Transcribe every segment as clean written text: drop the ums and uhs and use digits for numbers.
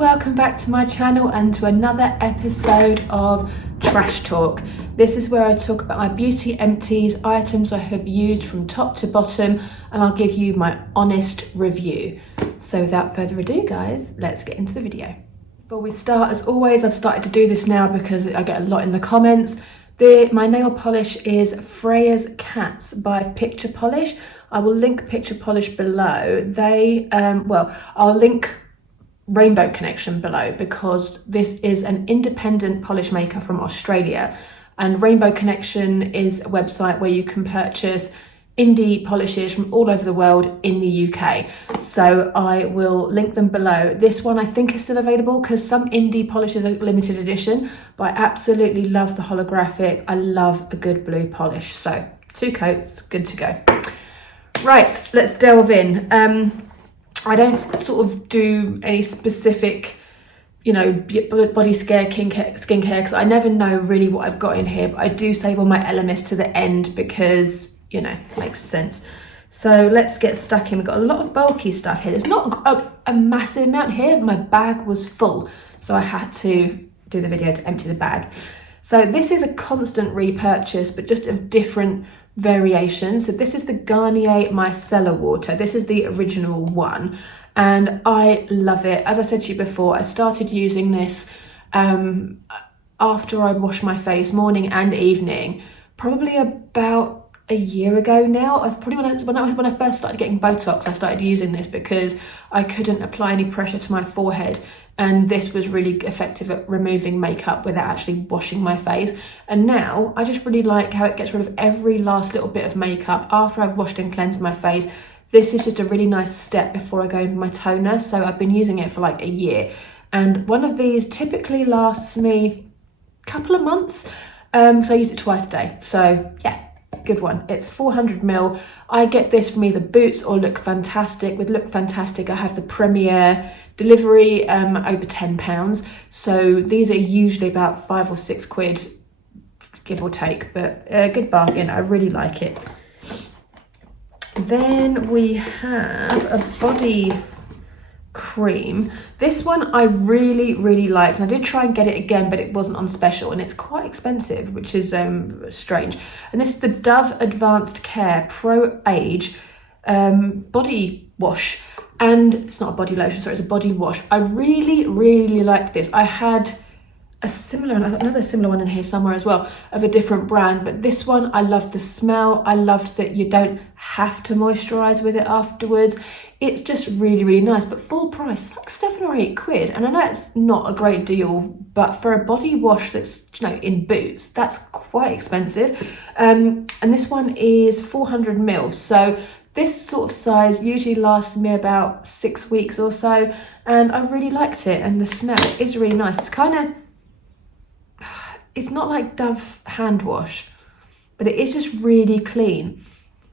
welcome back to my channel and to another episode of Trash Talk. This is where I talk about my beauty empties, items I have used from top to bottom, and I'll give you my honest review. So without further ado guys, let's get into the video. Before we start, as always, I've started to do this now because I get a lot in the comments. My nail polish is Freya's Cats by Picture Polish. I will link Picture Polish below. I'll link Rainbow Connection below because this is an independent polish maker from Australia, and Rainbow Connection is a website where you can purchase indie polishes from all over the world in the UK. So I will link them below. This one I think is still available because some indie polishes are limited edition, but I absolutely love the holographic. I love a good blue polish. So 2 coats, good to go. Right, let's delve in. I don't sort of do any specific, body skincare because I never know really what I've got in here, but I do save all my Elemis to the end because, makes sense. So let's get stuck in. We've got a lot of bulky stuff here. There's not a massive amount here. My bag was full, so I had to do the video to empty the bag. So this is a constant repurchase, but just of different variations. So this is the Garnier Micellar Water. This is the original one and I love it. As I said to you before, I started using this after I wash my face morning and evening, probably about a year ago now. When I first started getting Botox, I started using this because I couldn't apply any pressure to my forehead, and this was really effective at removing makeup without actually washing my face. And now I just really like how it gets rid of every last little bit of makeup after I've washed and cleansed my face. This is just a really nice step before I go in my toner, so I've been using it for like a year, and one of these typically lasts me a couple of months, so I use it twice a day. So yeah, good one. It's 400ml. I get this from either Boots or Look Fantastic. With Look Fantastic I have the Premier delivery, over £10, so these are usually about 5 or 6 quid, give or take, but a good bargain. I really like it. Then we have a body cream. This one I really liked, and I did try and get it again, but it wasn't on special, and it's quite expensive, which is strange. And this is the Dove Advanced Care Pro Age body wash, and it's not a body lotion, sorry, it's a body wash. I really like this. I had another similar one in here somewhere as well of a different brand, but this one I loved the smell. I loved that you don't have to moisturize with it afterwards. It's just really nice, but full price, like 7 or 8 quid. And I know it's not a great deal, but for a body wash that's in Boots, that's quite expensive. And this one is 400ml, so this sort of size usually lasts me about 6 weeks or so, and I really liked it, and the smell is really nice. It's not like Dove hand wash, but it is just really clean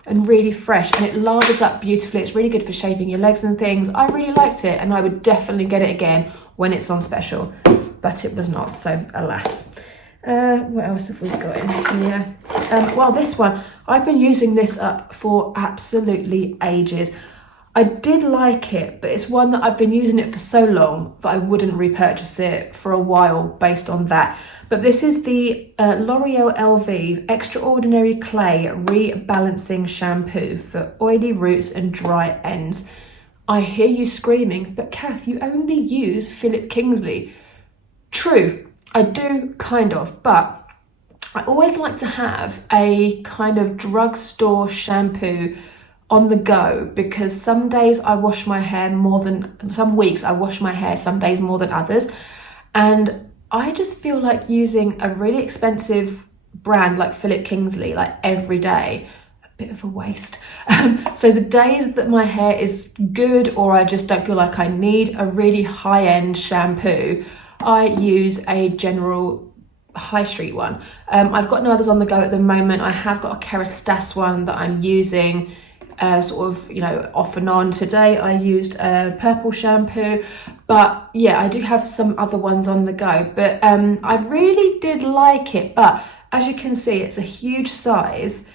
and really fresh, and it lathers up beautifully. It's really good for shaving your legs and things. I really liked it, and I would definitely get it again when it's on special, but it was not, so alas. What else have we got in here? Well, this one, I've been using this up for absolutely ages. I did like it, but it's one that I've been using it for so long that I wouldn't repurchase it for a while based on that. But this is the L'Oreal Elvive Extraordinary Clay Rebalancing Shampoo for oily roots and dry ends. I hear you screaming, but Kath, you only use Philip Kingsley. True, I do kind of, but I always like to have a kind of drugstore shampoo on the go, because some days I wash my hair some weeks I wash my hair, some days more than others, and I just feel like using a really expensive brand like Philip Kingsley like every day, a bit of a waste. So the days that my hair is good, or I just don't feel like I need a really high-end shampoo, I use a general high street one. I've got no others on the go at the moment. I have got a Kerastase one that I'm using off and on. Today I used a purple shampoo, but yeah, I do have some other ones on the go, but I really did like it. But as you can see, it's a huge size.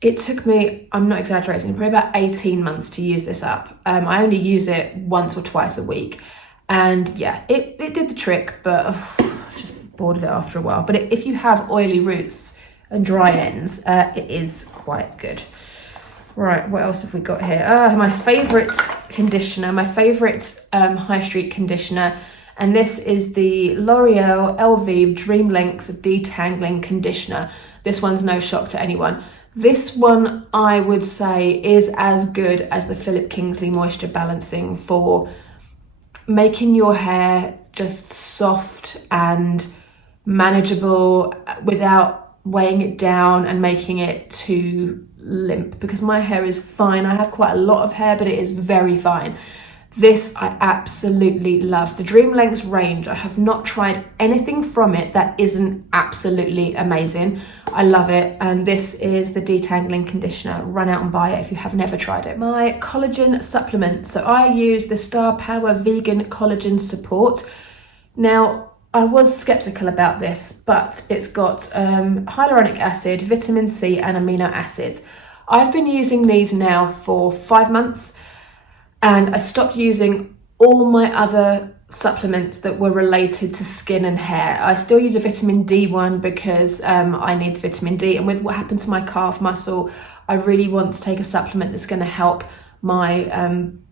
It took me, I'm not exaggerating, probably about 18 months to use this up. I only use it once or twice a week, And yeah, it did the trick, but I was just bored of it after a while. But if you have oily roots and dry ends, it is quite good. Right, what else have we got here? My favourite conditioner, my favourite high street conditioner. And this is the L'Oreal Elvive Dream Length Detangling Conditioner. This one's no shock to anyone. This one, I would say, is as good as the Philip Kingsley Moisture Balancing for making your hair just soft and manageable without weighing it down and making it too limp, because my hair is fine. I have quite a lot of hair, but it is very fine. This I absolutely love. The Dream Lengths range, I have not tried anything from it that isn't absolutely amazing. I love it, and this is the detangling conditioner. Run out and buy it if you have never tried it. My collagen supplement. So I use the Star Power Vegan Collagen Support. Now, I was skeptical about this, but it's got hyaluronic acid, vitamin C, and amino acids. I've been using these now for 5 months, and I stopped using all my other supplements that were related to skin and hair. I still use a vitamin D one because I need vitamin D, and with what happened to my calf muscle, I really want to take a supplement that's going to help my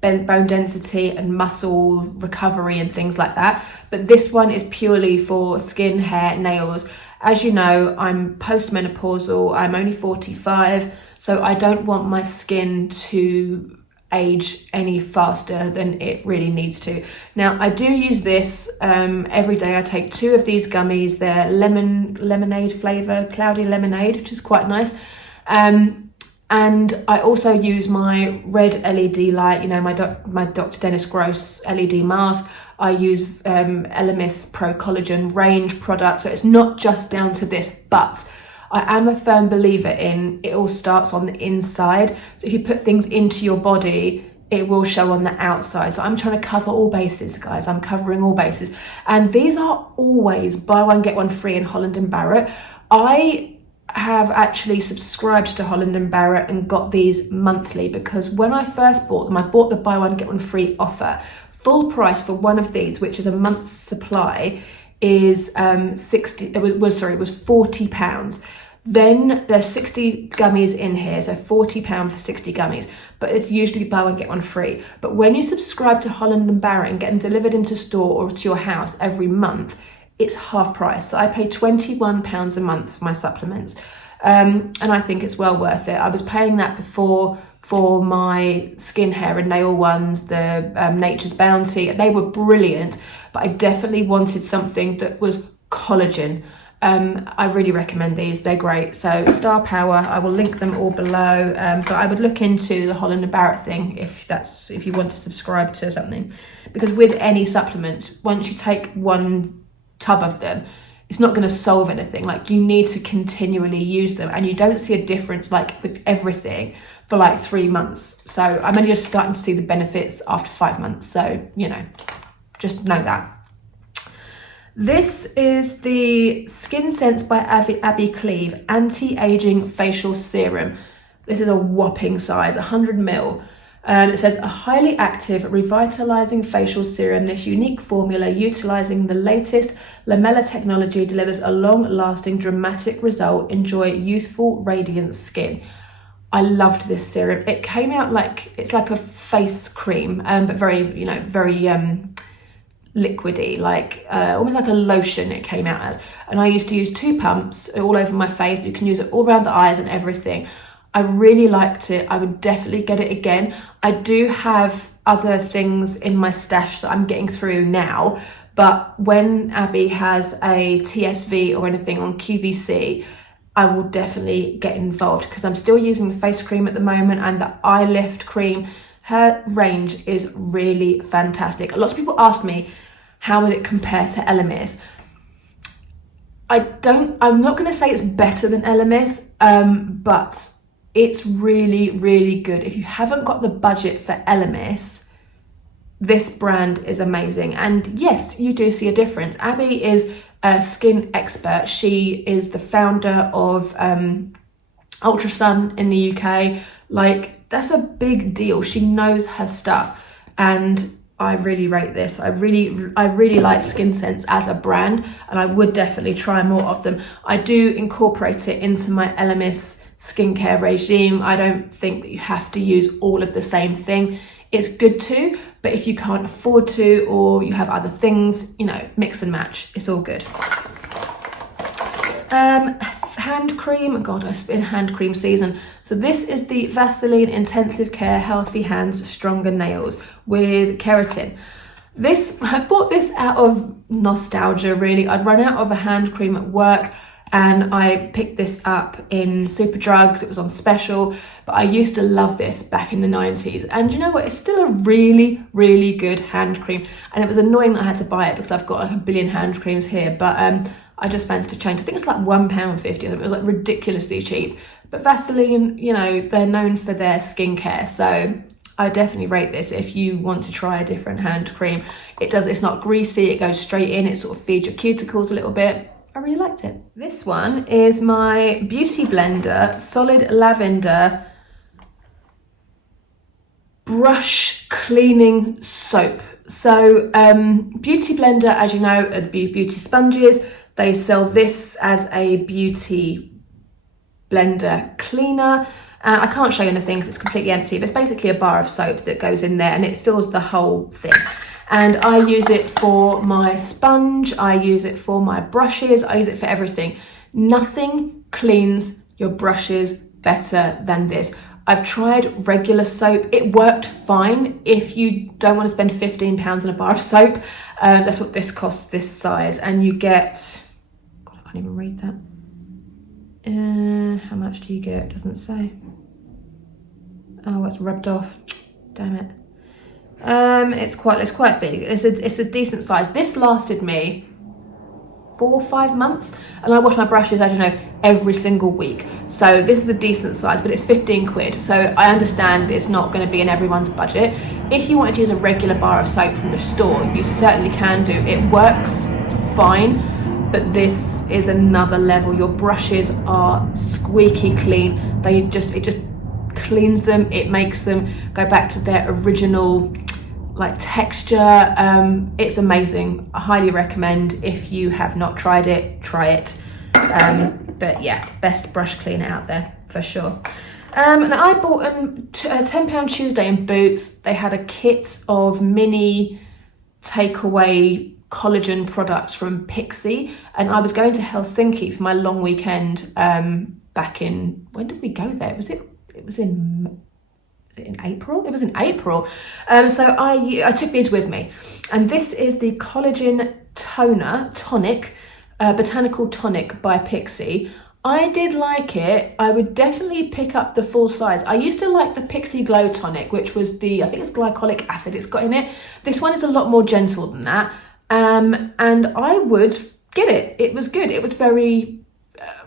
bone density and muscle recovery and things like that. But this one is purely for skin, hair, nails. As you know, I'm postmenopausal, I'm only 45, so I don't want my skin to age any faster than it really needs to. Now, I do use this every day. I take 2 of these gummies. They're lemonade flavour, cloudy lemonade, which is quite nice. And I also use my red LED light, you know, my Dr. Dennis Gross LED mask. I use Elemis Pro Collagen range product. So it's not just down to this, but I am a firm believer in it all starts on the inside. So if you put things into your body, it will show on the outside. So I'm trying to cover all bases, guys. I'm covering all bases. And these are always buy one, get one free in Holland & Barrett. I have actually subscribed to Holland & Barrett and got these monthly, because when I first bought them, I bought the buy one, get one free offer. Full price for one of these, which is a month's supply, is it was £40. Then there's 60 gummies in here, so £40 for 60 gummies, but it's usually buy one get one free. But when you subscribe to Holland & Barrett and get them delivered into store or to your house every month, it's half price. So I pay £21 a month for my supplements, and I think it's well worth it. I was paying that before for my skin, hair and nail ones, the Nature's Bounty. They were brilliant, but I definitely wanted something that was collagen. I really recommend these. They're great. So Star Power, I will link them all below, but I would look into the Holland & Barrett thing if you want to subscribe to something, because with any supplement, once you take one tub of them, it's not going to solve anything. Like, you need to continually use them, and you don't see a difference like with everything for like 3 months. So I'm only just starting to see the benefits after 5 months. So, you know, just know that. This is the Skin Sense by Abby Cleve Anti-Aging Facial Serum. This is a whopping size, 100 ml. It says a highly active, revitalizing facial serum. This unique formula, utilizing the latest lamella technology, delivers a long-lasting, dramatic result. Enjoy youthful, radiant skin. I loved this serum. It came out like, it's like a face cream, but very, you know, very liquidy, like almost like a lotion it came out as. And I used to use 2 pumps all over my face. You can use it all around the eyes and everything. I really liked it. I would definitely get it again. I do have other things in my stash that I'm getting through now, but when Abby has a TSV or anything on QVC, I will definitely get involved, because I'm still using the face cream at the moment and the eye lift cream. Her range is really fantastic. Lots of people ask me, how would it compare to Elemis? I'm not going to say it's better than Elemis, but it's really, really good. If you haven't got the budget for Elemis, this brand is amazing. And yes, you do see a difference. Abby is a skin expert. She is the founder of Ultrasun in the UK. Like, that's a big deal. She knows her stuff. And I really rate this. I really like Skin Sense as a brand, and I would definitely try more of them. I do incorporate it into my Elemis skincare regime. I don't think that you have to use all of the same thing. It's good to, but if you can't afford to, or you have other things, you know, mix and match. It's all good. Hand cream, God, it's been hand cream season. So this is the Vaseline Intensive Care Healthy Hands Stronger Nails with keratin. I bought this out of nostalgia, really. I'd run out of a hand cream at work, and I picked this up in Superdrugs. It was on special, but I used to love this back in the 90s. And you know what? It's still a really, really good hand cream. And it was annoying that I had to buy it because I've got like a billion hand creams here, but I just fancied to change. I think it's like £1.50 or something. It was like ridiculously cheap. But Vaseline, you know, they're known for their skincare, so I definitely rate this if you want to try a different hand cream. It's not greasy, it goes straight in, it sort of feeds your cuticles a little bit. I really liked it. This one is my Beauty Blender Solid Lavender Brush Cleaning Soap. So Beauty Blender, as you know, are the beauty sponges. They sell this as a beauty blender cleaner. I can't show you anything because it's completely empty, but it's basically a bar of soap that goes in there and it fills the whole thing. And I use it for my sponge, I use it for my brushes, I use it for everything. Nothing cleans your brushes better than this. I've tried regular soap. It worked fine if you don't want to spend £15 on a bar of soap. That's what this costs, this size. And you get, God, I can't even read that. How much do you get? It doesn't say. Oh, it's rubbed off. Damn it. It's quite big. It's a decent size. This lasted me 4 or 5 months, and I wash my brushes, as you know, every single week. So this is a decent size, but it's 15 quid. So I understand it's not going to be in everyone's budget. If you wanted to use a regular bar of soap from the store, you certainly can do. It works fine, but this is another level. Your brushes are squeaky clean. It just cleans them. It makes them go back to their original like texture. It's amazing. I highly recommend. If you have not tried it, try it. But yeah, best brush cleaner out there for sure. And I bought a £10 Tuesday in Boots. They had a kit of mini takeaway collagen products from Pixi, and I was going to Helsinki for my long weekend back in, when did we go there? It was in April? It was in April. So I took these with me, and this is the Collagen Tonic, Botanical Tonic by Pixi. I did like it. I would definitely pick up the full size. I used to like the Pixi Glow Tonic, which was I think it's glycolic acid it's got in it. This one is a lot more gentle than that. And I would get it. It was good. It was very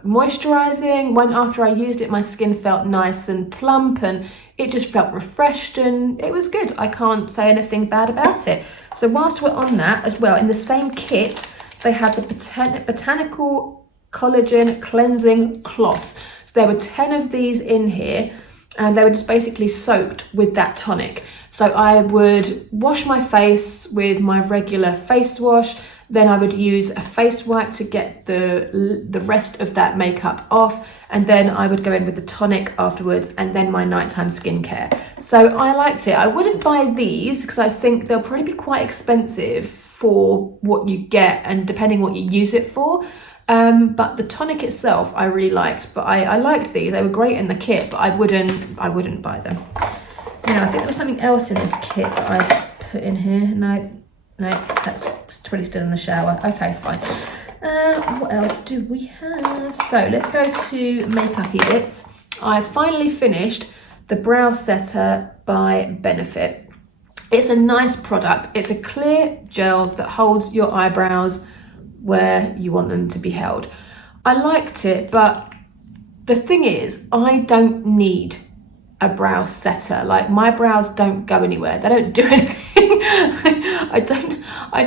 moisturizing. When after I used it, my skin felt nice and plump, and it just felt refreshed, and it was good. I can't say anything bad about it. So whilst we're on that as well, in the same kit, they had the Botanical Collagen Cleansing Cloths. So there were 10 of these in here, and they were just basically soaked with that tonic. So I would wash my face with my regular face wash, then I would use a face wipe to get the rest of that makeup off, and then I would go in with the tonic afterwards, and then my nighttime skincare. So I liked it. I wouldn't buy these because I think they'll probably be quite expensive for what you get and depending what you use it for. But the tonic itself I really liked, but I liked these. They were great in the kit, but I wouldn't buy them. Now I think there was something else in this kit that I put in here. No, that's Twilly still in the shower. Okay, fine. What else do we have? So let's go to makeup-y bits. I finally finished the Brow Setter by Benefit. It's a nice product. It's a clear gel that holds your eyebrows where you want them to be held. I liked it, but the thing is, I don't need a brow setter. Like, my brows don't go anywhere. They don't do anything. I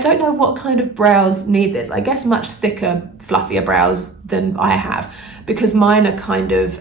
don't know what kind of brows need this. I guess much thicker, fluffier brows than I have, because mine are kind of,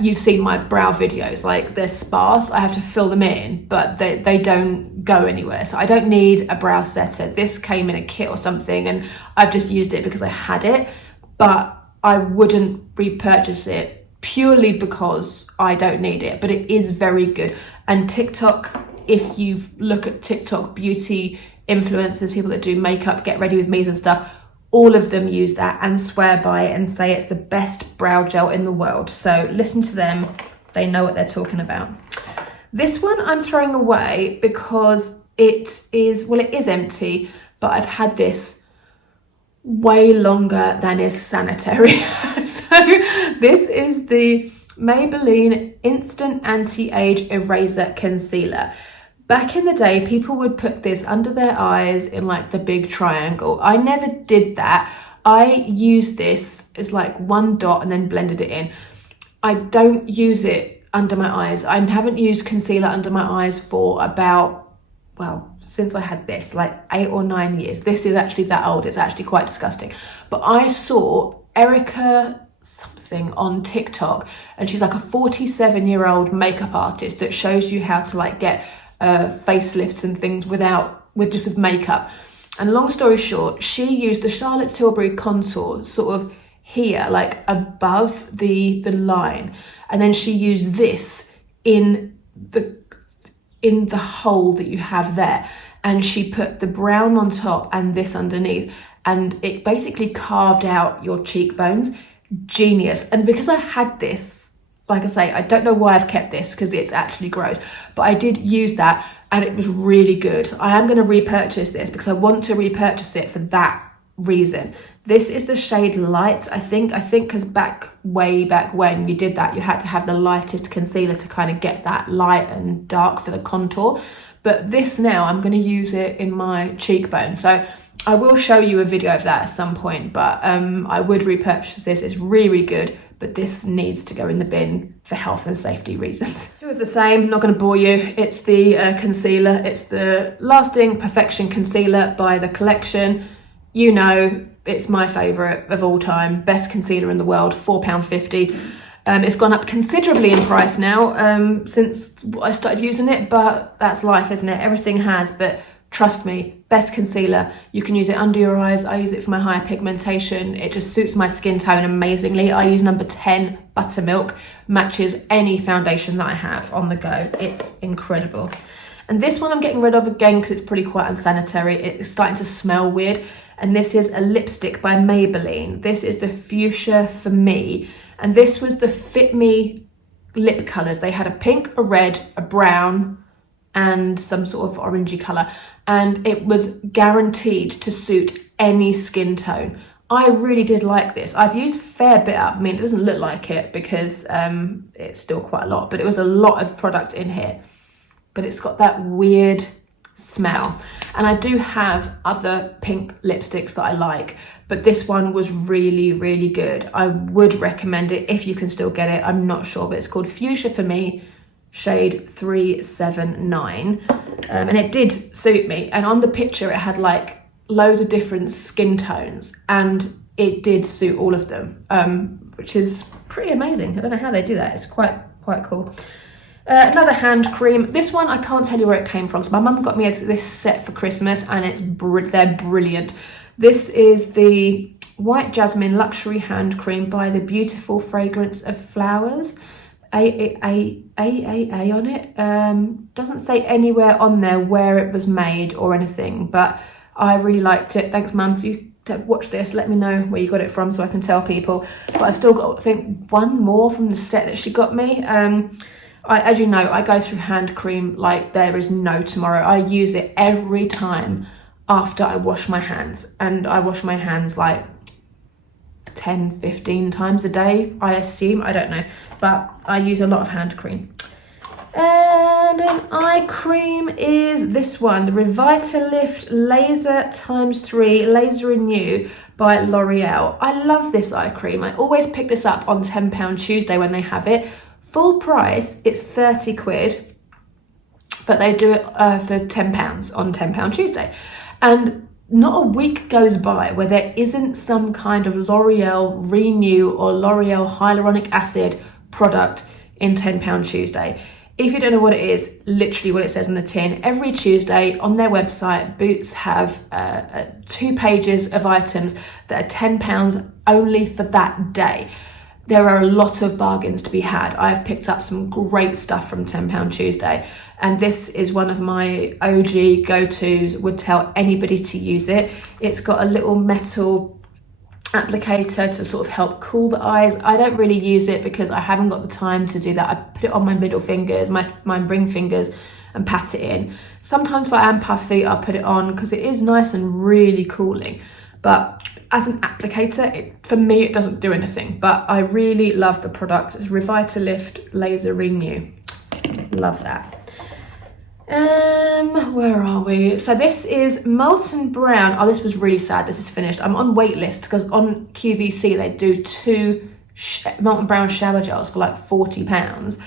you've seen my brow videos, like they're sparse, I have to fill them in, but they don't go anywhere. So I don't need a brow setter. This came in a kit or something and I've just used it because I had it, but I wouldn't repurchase it purely because I don't need it, but it is very good. And TikTok, if you look at TikTok beauty influencers, people that do makeup, get ready with me's and stuff, all of them use that and swear by it and say it's the best brow gel in the world. So listen to them, they know what they're talking about. This one I'm throwing away because it is empty, but I've had this way longer than is sanitary. So this is the Maybelline Instant Anti-Age Eraser Concealer. Back in the day, people would put this under their eyes in like the big triangle. I never did that. I used this as like one dot and then blended it in. I don't use it under my eyes. I haven't used concealer under my eyes for about, well, since I had this, like 8 or 9 years. This is actually that old. It's actually quite disgusting. But I saw Erica something on TikTok, and she's like a 47-year-old makeup artist that shows you how to like get facelifts and things with makeup. And long story short, she used the Charlotte Tilbury contour sort of here, like above the line, and then she used this in the hole that you have there, and she put the brown on top and this underneath, and it basically carved out your cheekbones. Genius. And because I had this, like I say, I don't know why I've kept this because it's actually gross, but I did use that and it was really good. So I am going to repurchase this because I want to repurchase it for that reason. This is the shade Light, I think because way back when you did that, you had to have the lightest concealer to kind of get that light and dark for the contour. But this now, I'm going to use it in my cheekbone. So I will show you a video of that at some point, but I would repurchase this. It's really, really good, but this needs to go in the bin for health and safety reasons. Two of the same, not going to bore you. It's the concealer. It's the Lasting Perfection Concealer by The Collection. You know, it's my favourite of all time. Best concealer in the world, £4.50. It's gone up considerably in price now since I started using it, but that's life, isn't it? Everything has, but trust me, best concealer. You can use it under your eyes. I use it for my higher pigmentation. It just suits my skin tone amazingly. I use number 10 Buttermilk. Matches any foundation that I have on the go. It's incredible. And this one I'm getting rid of again because it's pretty quite unsanitary. It's starting to smell weird. And this is a lipstick by Maybelline. This is the Fuchsia For Me. And this was the Fit Me lip colours. They had a pink, a red, a brown, and some sort of orangey colour, and it was guaranteed to suit any skin tone. I really did like this. I've used a fair bit up. I mean, it doesn't look like it because it's still quite a lot, but it was a lot of product in here. But it's got that weird smell. And I do have other pink lipsticks that I like, but this one was really, really good. I would recommend it if you can still get it. I'm not sure, but it's called Fuchsia For Me, shade 379, and it did suit me. And on the picture it had like loads of different skin tones and it did suit all of them, which is pretty amazing. I don't know how they do that. It's quite cool. Another hand cream. This one I can't tell you where it came from. So my mum got me this set for Christmas and they're brilliant. This is the White Jasmine Luxury Hand Cream by the Beautiful Fragrance of Flowers. A on it. Doesn't say anywhere on there where it was made or anything, but I really liked it. Thanks, Mum. If you watch this, let me know where you got it from so I can tell people. But I've still got, I think, one more from the set that she got me. As you know, I go through hand cream like there is no tomorrow. I use it every time after I wash my hands, and I wash my hands like 10-15 times a day, I assume. I don't know, but I use a lot of hand cream. And an eye cream is this one, the Revitalift Laser x3 Laser Renew by L'Oreal. I love this eye cream. I always pick this up on £10 Tuesday when they have it. Full price, it's 30 quid, but they do it for £10 on £10 Tuesday. And not a week goes by where there isn't some kind of L'Oreal Renew or L'Oreal Hyaluronic Acid product in £10 Tuesday. If you don't know what it is, literally what it says on the tin, every Tuesday on their website, Boots have 2 pages of items that are £10 only for that day. There are a lot of bargains to be had. I have picked up some great stuff from £10 Tuesday, and this is one of my OG go-tos. Would tell anybody to use it. It's got a little metal applicator to sort of help cool the eyes. I don't really use it because I haven't got the time to do that. I put it on my middle fingers, my ring fingers, and pat it in. Sometimes if I am puffy, I'll put it on because it is nice and really cooling. But as an applicator, for me, it doesn't do anything. But I really love the product. It's Revitalift Laser Renew. Love that. Where are we? So this is Molton Brown. Oh, this was really sad. This is finished. I'm on wait list because on QVC they do 2 Molton Brown shower gels for like £40.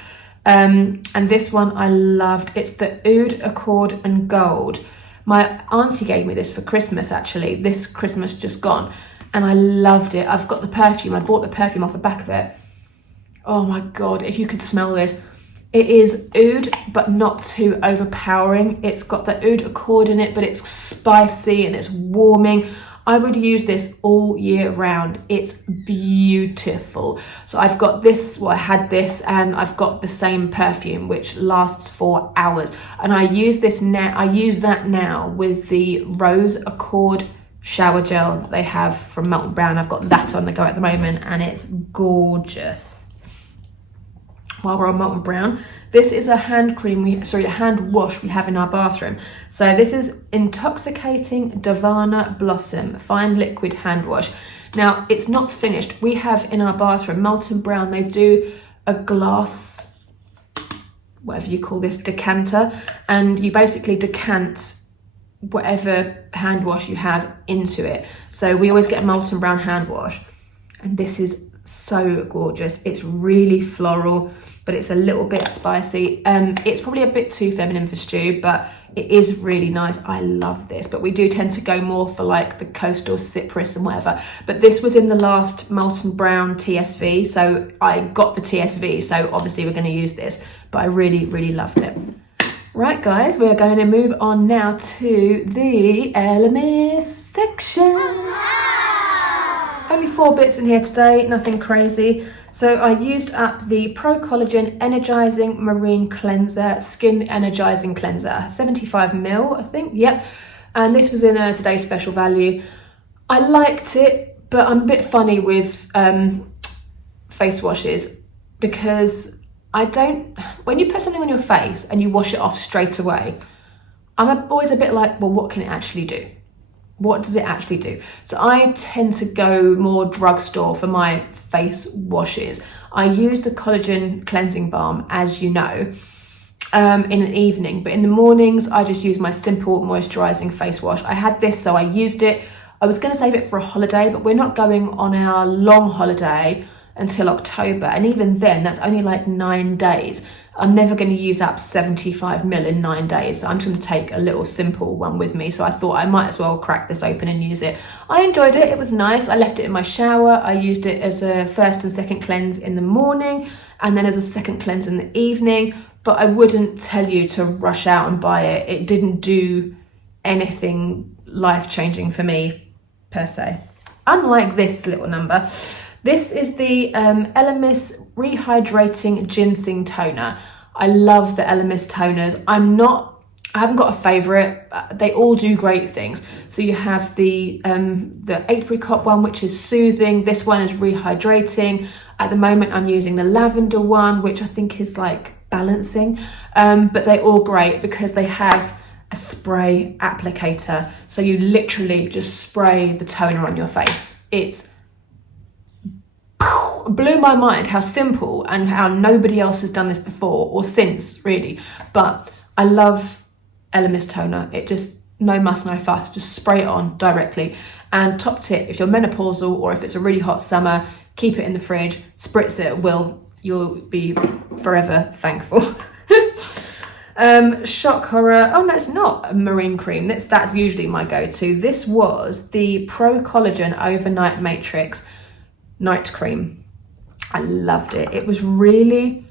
And this one I loved. It's the Oud Accord and Gold. My auntie gave me this for Christmas, actually. This Christmas just gone, and I loved it. I've got the perfume. I bought the perfume off the back of it. Oh my God, if you could smell this. It is oud, but not too overpowering. It's got the Oud Accord in it, but it's spicy and it's warming. I would use this all year round. It's beautiful. So I've got this, well, I had this, and I've got the same perfume, which lasts for hours. And I use this now, I use that now with the Rose Accord shower gel that they have from Molton Brown. I've got that on the go at the moment, and it's gorgeous. While we're on Molton Brown, this is a hand wash we have in our bathroom. So this is Intoxicating Davana Blossom Fine Liquid Hand Wash. Now, it's not finished. We have in our bathroom, Molton Brown, they do a glass, whatever you call this, decanter, and you basically decant whatever hand wash you have into it. So we always get Molton Brown hand wash, and this is so gorgeous. It's really floral, but it's a little bit spicy. It's probably a bit too feminine for Stu, but it is really nice. I love this, but we do tend to go more for like the coastal cypress and whatever. But this was in the last Molton Brown TSV, so I got the TSV, so obviously we're going to use this, but I really, really loved it. Right, guys, we're going to move on now to the Elemis section. Only 4 bits in here today, nothing crazy. So I used up the Pro Collagen Energizing Marine Cleanser, Skin Energizing Cleanser, 75ml, I think, yep. And this was in a today's special value. I liked it, but I'm a bit funny with face washes because when you put something on your face and you wash it off straight away, I'm always a bit like, well, what can it actually do? What does it actually do? So I tend to go more drugstore for my face washes. I use the collagen cleansing balm, as you know, in an evening, but in the mornings I just use my simple moisturizing face wash. I had this, so I used it. I was going to save it for a holiday, but we're not going on our long holiday until October, and even then that's only like 9 days. I'm never going to use up 75ml in 9 days, so I'm just going to take a little simple one with me. So I thought I might as well crack this open and use it. I enjoyed it. It was nice. I left it in my shower. I used it as a first and second cleanse in the morning, and then as a second cleanse in the evening. But I wouldn't tell you to rush out and buy it. It didn't do anything life-changing for me per se, unlike this little number. This is the Elemis Rehydrating Ginseng Toner. I love the Elemis toners. I haven't got a favourite. They all do great things. So you have the apricot one, which is soothing. This one is rehydrating. At the moment, I'm using the lavender one, which I think is like balancing. But they're all great because they have a spray applicator. So you literally just spray the toner on your face. It's blew my mind how simple and how nobody else has done this before or since, really. But I love Elemis toner. It just, no muss, no fuss, just spray it on directly. And top tip, if you're menopausal or if it's a really hot summer, keep it in the fridge, spritz it at will. You'll be forever thankful. Shock horror. Oh no, it's not a marine cream. That's usually my go-to. This was the Pro Collagen Overnight Matrix Night Cream. I loved it. It was really,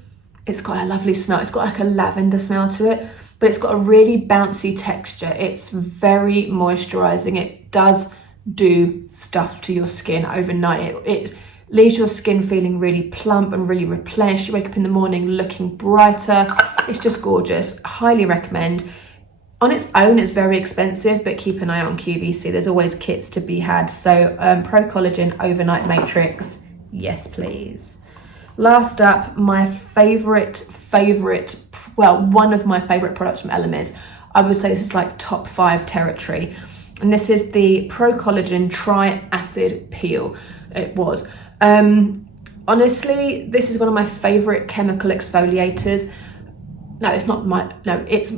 it's got a lovely smell. It's got like a lavender smell to it, but it's got a really bouncy texture. It's very moisturizing. It does do stuff to your skin overnight. It leaves your skin feeling really plump and really replenished. You wake up in the morning looking brighter. It's just gorgeous. Highly recommend. On its own, it's very expensive, but keep an eye on QVC. There's always kits to be had. So Pro Collagen Overnight Matrix, yes please. Last up, my favorite, well, one of my favorite products from Elemis. I would say this is like top 5 territory. And this is the Pro Collagen Tri-Acid Peel. It was. Honestly, this is one of my favorite chemical exfoliators. No, it's not my, no, it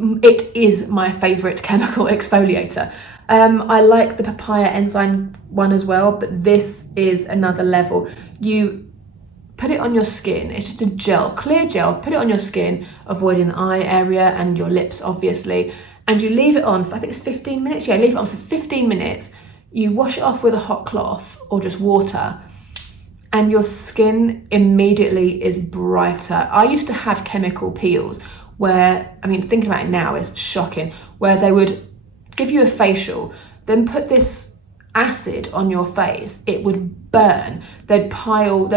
is my favorite chemical exfoliator. I like the papaya enzyme one as well, but this is another level. You put it on your skin, it's just a gel, clear gel, put it on your skin, avoiding the eye area and your lips obviously, and you leave it on for, I think it's 15 minutes, yeah, leave it on for 15 minutes. You wash it off with a hot cloth or just water, and your skin immediately is brighter. I used to have chemical peels where, I mean, thinking about it now is shocking, where they would give you a facial, then put this acid on your face, it would burn. They'd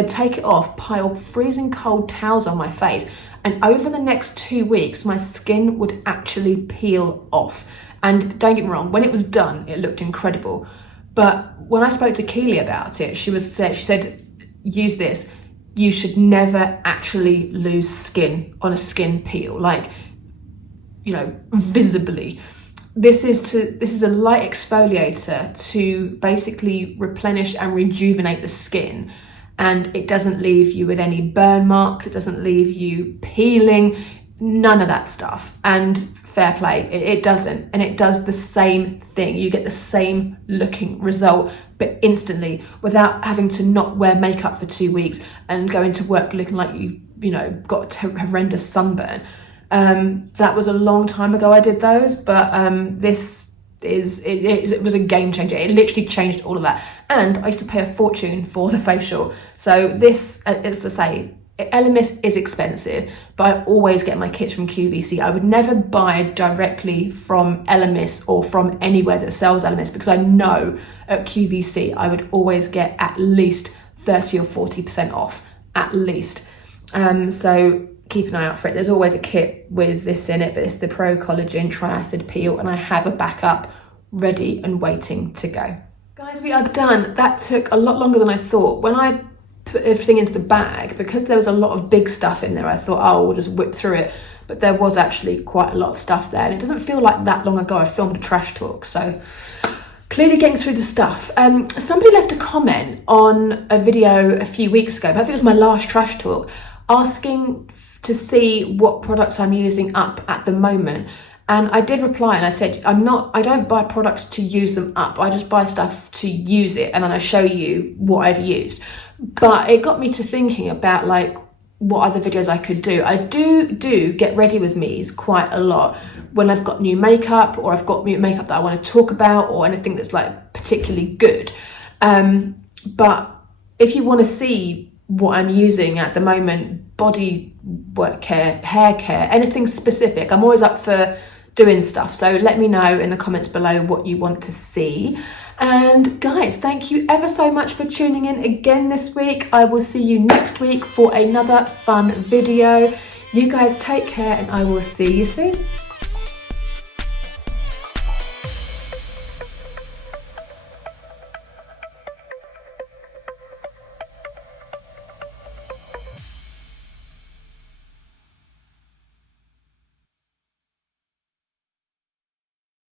take it off, pile freezing cold towels on my face, and over the next 2 weeks, my skin would actually peel off. And don't get me wrong, when it was done, it looked incredible. But when I spoke to Keely about it, she said, use this. You should never actually lose skin on a skin peel, like, you know, visibly. This is a light exfoliator to basically replenish and rejuvenate the skin, and it doesn't leave you with any burn marks, it doesn't leave you peeling, none of that stuff. And fair play, it doesn't, and it does the same thing. You get the same looking result, but instantly, without having to not wear makeup for 2 weeks and go into work looking like you know, got a horrendous sunburn. That was a long time ago I did those, but this is, it was a game changer. It literally changed all of that. And I used to pay a fortune for the facial. So this, as I say, Elemis is expensive, but I always get my kits from QVC. I would never buy directly from Elemis or from anywhere that sells Elemis, because I know at QVC I would always get at least 30 or 40% off, at least. So keep an eye out for it. There's always a kit with this in it, but it's the Pro Collagen Tri-Acid Peel, and I have a backup ready and waiting to go. Guys, we are done. That took a lot longer than I thought. When I put everything into the bag, because there was a lot of big stuff in there, I thought, oh, we'll just whip through it. But there was actually quite a lot of stuff there, and it doesn't feel like that long ago I filmed a trash talk, so clearly getting through the stuff. Somebody left a comment on a video a few weeks ago, but I think it was my last trash talk, asking to see what products I'm using up at the moment. And I did reply and I said, I don't buy products to use them up. I just buy stuff to use it, and then I show you what I've used. But it got me to thinking about like what other videos I could do. I do get ready with me's quite a lot when I've got new makeup, or I've got new makeup that I want to talk about, or anything that's like particularly good. But if you want to see what I'm using at the moment, body work care, hair care, anything specific, I'm always up for doing stuff. So let me know in the comments below what you want to see. And guys, thank you ever so much for tuning in again this week. I will see you next week for another fun video. You guys take care, and I will see you soon.